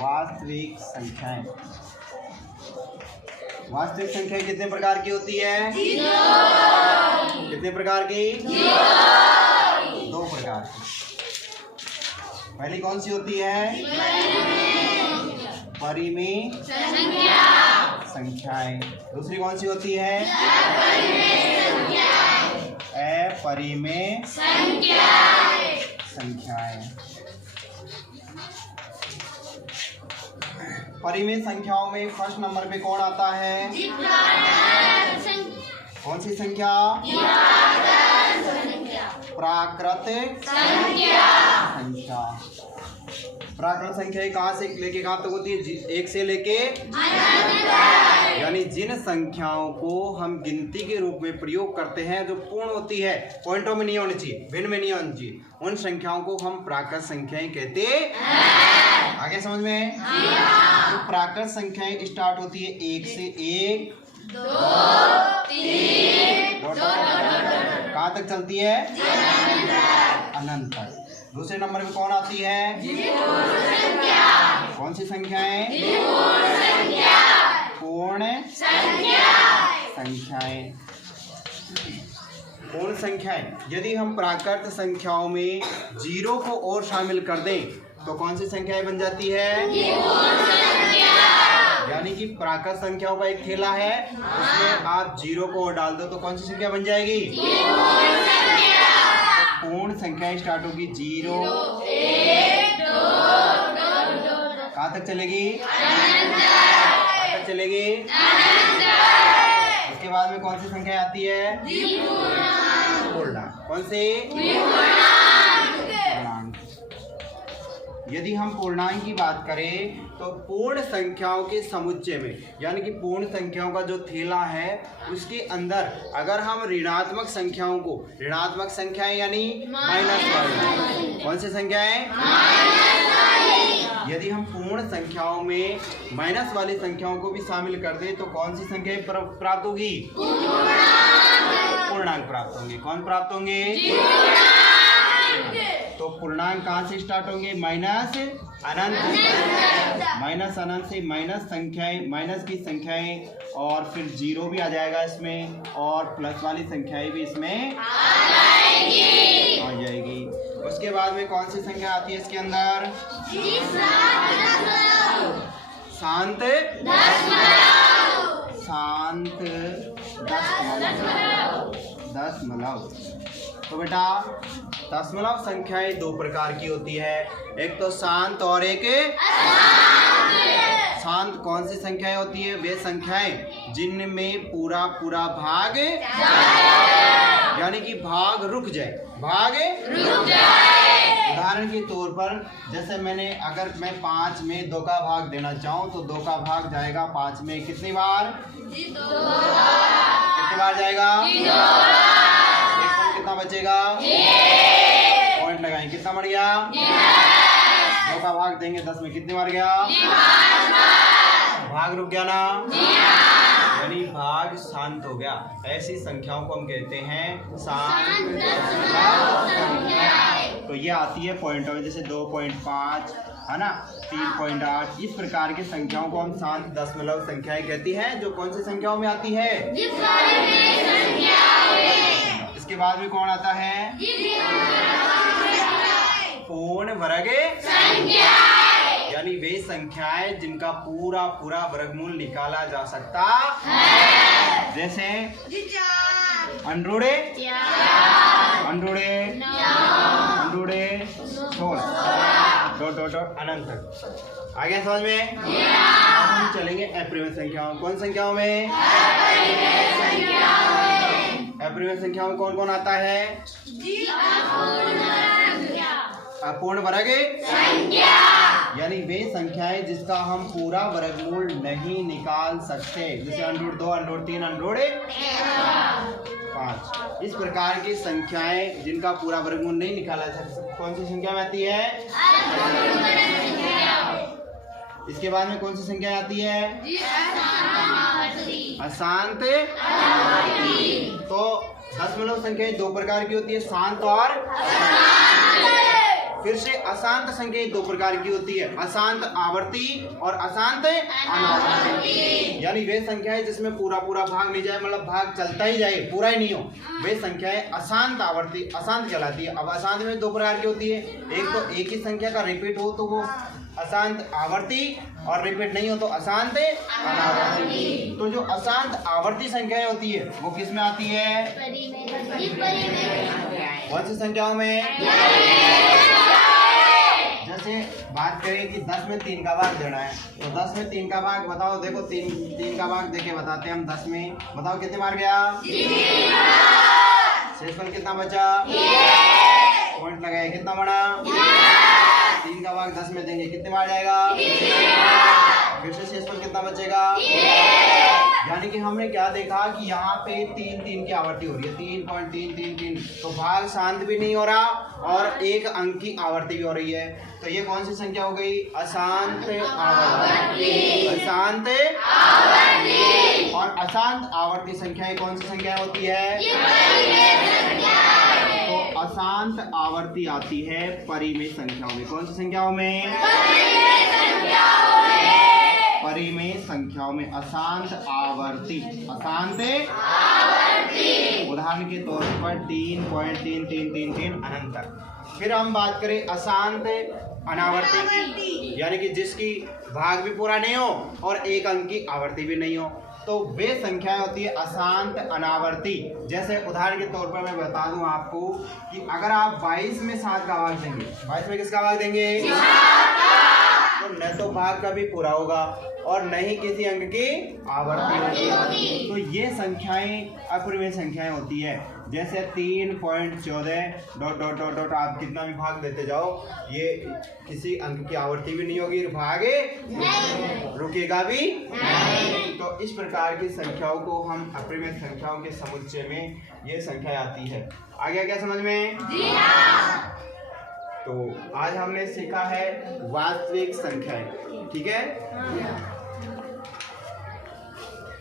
वास्तविक संख्याएं। वास्तविक संख्या कितने प्रकार की होती है? कितने प्रकार की? 2 प्रकार की। पहली कौन सी होती है? परिमेय संख्याएं। दूसरी कौन सी होती है? अपरिमेय संख्याएं। परिमेय संख्याओं में फर्स्ट नंबर पे कौन आता है? कौन सी संख्या? प्राकृत संख्या। प्राकृत संख्या कहाँ से लेके कहाँ तक होती है? 1 से लेके, यानी जिन संख्याओं को हम गिनती के रूप में प्रयोग करते हैं जो पूर्ण होती है, पॉइंटों में नहीं होनी चाहिए, भिन्न में नहीं होनी चाहिए, उन संख्याओं को हम प्राकृत संख्याएं कहते हैं। आगे समझ में? तो प्राकृत संख्याएं स्टार्ट होती है 1 से 1, 2, 3, कहाँ तक चलती है? अनंत तक। दूसरे नंबर पे कौन आती है? कौन सी संख्याएं? पूर्ण संख्याएं। पूर्ण संख्याएं। यदि हम प्राकृत संख्याओं में 0 को और शामिल कर दें तो कौन सी संख्याएं बन जाती है? यानी कि प्राकृत संख्याओं का एक थैला है, उसमें आप 0 को और डाल दो तो कौन सी संख्या बन जाएगी? पूर्ण संख्याएं स्टार्ट होगी 0, 1, 2, कहाँ तक चलेगी? कहाँ तक चलेगी? उसके बाद में कौन सी संख्या आती है? पूर्णांक। कौन सी? पूर्णांक। यदि हम पूर्णांक की बात करें तो पूर्ण संख्याओं के समुच्चय में, यानी कि पूर्ण संख्याओं का जो थैला है उसके अंदर अगर हम ऋणात्मक संख्याओं को, ऋणात्मक संख्याएं यानी माइनस वाली, कौन सी संख्याएं? यदि हम पूर्ण संख्याओं में माइनस वाली संख्याओं को भी शामिल कर दें तो कौन सी संख्याएं प्राप्त होगी? पूर्णांक प्राप्त होंगे। कौन प्राप्त होंगे? तो पूर्णांक कहाँ से स्टार्ट होंगे? माइनस अनंत। माइनस अनंत से माइनस संख्याएं, माइनस की संख्याएं, और फिर 0 भी आ जाएगा इसमें, और प्लस वाली संख्याएं भी इसमें आ जाएगी। उसके बाद में कौन सी संख्या आती है इसके अंदर? शांत दशमलव। तो बेटा दशमलव संख्याएं 2 प्रकार की होती है, एक तो शांत और एक शांत। कौन सी संख्याएं होती है? वे संख्याएं जिनमें पूरा भाग, यानी कि भाग रुक जाए, उदाहरण के तौर पर जैसे अगर मैं 5 में 2 का भाग देना चाहूँ तो 2 का भाग जाएगा 5 में कितनी बार? कितनी बार जाएगा? कितना बचेगा? पॉइंट लगाएं, कितना बढ़ गया? 2 का भाग देंगे 10 में कितनी बार गया? भाग रुक गया ना? यानी भाग शांत हो गया। ऐसी संख्याओं को हम कहते हैं शांत। तो ये आती है पॉइंट में, जैसे 2.5 है ना, 3.8, इस प्रकार की संख्याओं को हम शांत दशमलव संख्याएं कहती हैं, जो कौन सी संख्याओं में आती है? इसके बाद में कौन आता है? पूर्ण वर्ग संख्या, यानी वे संख्याएं जिनका पूरा वर्गमूल निकाला जा सकता है। जैसे अंडूड़े 16 अनंत तक। आगे समझ में? हम चलेंगे अपरिमेय संख्याओं। कौन संख्याओं में? अपरिमेय संख्याओं में कौन कौन आता है? अपूर्ण वर्ग संख्या, यानी वे संख्याएं जिसका हम पूरा वर्गमूल नहीं निकाल सकते, जैसे √2, √3, √5। इस प्रकार की संख्याएं जिनका पूरा वर्गमूल नहीं निकाला जा सकता, कौन सी संख्या में आती है? इसके बाद में कौन सी संख्या आती है? अशांत। तो दशमलव संख्याएं 2 प्रकार की होती है, शांत और फिर से अशांत संख्या दो प्रकार की होती है, अशांत आवर्ती और अशांत अनावर्ती। यानी वे संख्याएं जिसमें पूरा पूरा भाग नहीं जाए, मतलब भाग चलता ही जाए, पूरा ही नहीं हो, वे संख्याएं अशांत आवर्ती, अशांत कहलाती है। अब अशांत में दो प्रकार की होती है, एक तो एक ही संख्या का रिपीट हो तो वो अशांत आवर्ती, और रिपीट नहीं हो तो अशांत अनावर्ती। तो जो अशांत आवर्ती संख्याएं होती है वो किस में आती है? कौन सी संख्याओं में? जैसे बात करें कि 10 में 3 का भाग देना है, तो 10 में 3 का भाग बताओ। देखो 3 का भाग देके बताते हैं हम। 10 में बताओ कितने बार गया? शेषफल कितना बचा? पॉइंट लगाए, कितना बना? 3 का भाग 10 में देंगे, कितने बार जाएगा? फिर से शेषफल कितना बचेगा? यानी कि हमने क्या देखा कि यहाँ पे 3 की आवर्ती हो रही है, 3.333, तो भाग शांत भी नहीं हो रहा और एक अंक की आवर्ती भी हो रही है। तो ये कौन सी संख्या हो गई? अशांत आवर्ती। अशांत आवर्ती। और अशांत आवर्ती संख्याएं कौन सी संख्याएं होती है? तो अशांत आवर्ती आती है परिमेय संख्याओं में। कौन सी संख्याओं में? परिमेय संख्याओं में अशांत आवर्ती। अशांत आवर्ती उदाहरण के तौर पर 3.3333 अनंत तक। फिर हम बात करें अशांत अनावर्ती की, यानी कि जिसकी भाग भी पूरा नहीं हो और एक अंक की आवर्ती भी नहीं हो, तो वे संख्याएं होती है अशांत अनावर्ती। जैसे उदाहरण के तौर पर मैं बता दूं आपको कि अगर आप 22 में 7 का भाग देंगे, 22 में किसका भाग देंगे? तो न तो भाग कभी पूरा होगा और न ही किसी अंक की आवर्ती होगी। तो ये संख्याएं अपरिमेय संख्याएं होती है। जैसे 3.14 ... आप कितना भी भाग देते जाओ, ये किसी अंक की आवर्ती भी नहीं होगी, भाग रुकेगा भी नहीं। तो इस प्रकार की संख्याओं को हम अपरिमेय संख्याओं के समुच्चय में ये संख्याएं आती है। आ गया क्या समझ में? जी हाँ। तो आज हमने सीखा है वास्तविक संख्याएं, ठीक है?